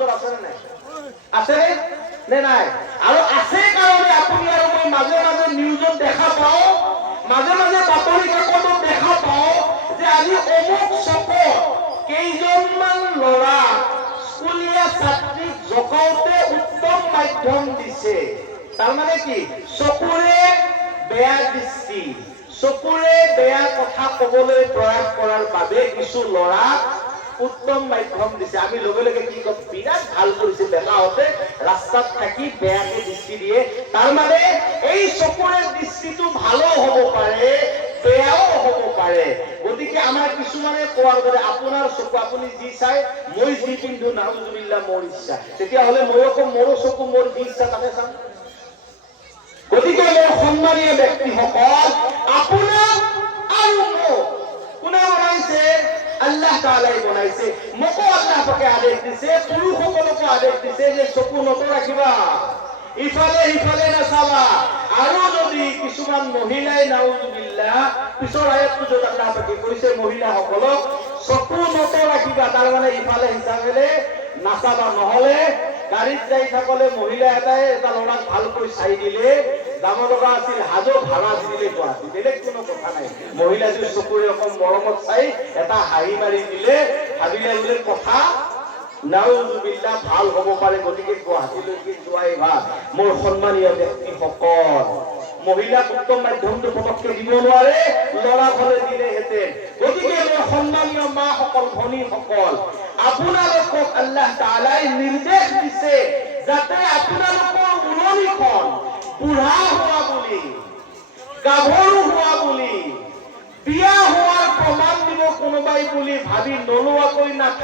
সমাজত আছে নাই? আছে নে নাই? আৰু আছে কাৰণে আপুনি আৰু মই মাজে মাজে নিউজত দেখা পাওঁ, মাজে মাজে বাতৰি কাকতত দেখা পাওঁ যে আজি অমুক চকত কেইজনমান ল'ৰা স্কুলীয়া ছাত্ৰীক জগাওঁতে উত্তম মাধ্যম দিছে। তাৰমানে কি? চকুৰে বেয়া দৃষ্টি, চকুৰে বেয়া কথা কবলৈ প্ৰয়াস কৰাৰ বাবে কিছু ল'ৰা উত্তম মাধ্যম দিছে। আমি লগে লগে কি কম? বিৰাট ভাল কৰিছে বেটাহঁতে, ৰাস্তাত থাকি বেয়াকে দৃষ্টি দিয়ে। তাৰমানে এই চকুৰে দৃষ্টিটো ভালো হ'ব পাৰে, বেয়াও হ'ব পাৰে। গতিকে আমাৰ কিছুমানে কোৱাৰ দৰে আপোনাৰ চকু আপুনি যি চাই, মই যি পিন্ধো নাউজুবিল্লাহ মোৰ ইচ্ছা, তেতিয়াহ'লে ময়ো কম মোৰো চকু মোৰ যি ইচ্ছা তাকে চাম। গতিকে মোৰ সন্মানীয় ব্যক্তিসকল, আপোনাক আৰু মোক কোনে বনাইছে? আল্লাহ তাআলাই বনাইছে। মোকো আল্লাহ পাকে আদেশ দিছে, পুৰুষসকলকো আদেশ দিছে যে চকু নত ৰাখিবা, ইফালে সিফালে নাচাবা। আৰু যদি কিছুমান মহিলাই নাউজুবিল্লাহ পিছৰ আয়াতটো য'ত আল্লাহ পাকে কৈছে মহিলাসকলক চকু নত ৰাখিবা, তাৰমানে ইফালে সিফালে নাচাবা। নহলে গাড়ীত যাই থাকলে মহিলা এটাই এটা ল'ৰাক ভালকৈ চাই দিলে, যাব লগা আছিল হাজো, ভাড়া দিলে গুৱাহাটী, বেলেগ কোনো কথা নাই। মহিলাটোৰ চকুৰে অকণ মৰমত চাই এটা হাঁহি মাৰি দিলে, ভাবিলে বোলে কথা নাউজুবিল্লাহ ভাল হ'ব পাৰে, গতিকে গুৱাহাটীলৈকে যোৱাই ভাল। মোৰ সন্মানীয় ব্যক্তিসকল, মহিলাক উত্তম মাধ্যমটো পটককে দিব নোৱাৰে, ল'ৰা হলে দিলেহেঁতেন। গতিকে মোৰ সন্মানীয় মাসকল, ভনীসকল, আপোনালোকক আল্লাহ তাআলাই নিৰ্দেশ দিছে যাতে আপোনালোকৰ উৰণিখন বুঢ়া হোৱা বুলি, গাভৰু হোৱা বুলি, বিয়া হোৱাৰ প্ৰমাণ দিব কোনোবাই বুলি ভাবি নোলোৱাকৈ নাথাকে।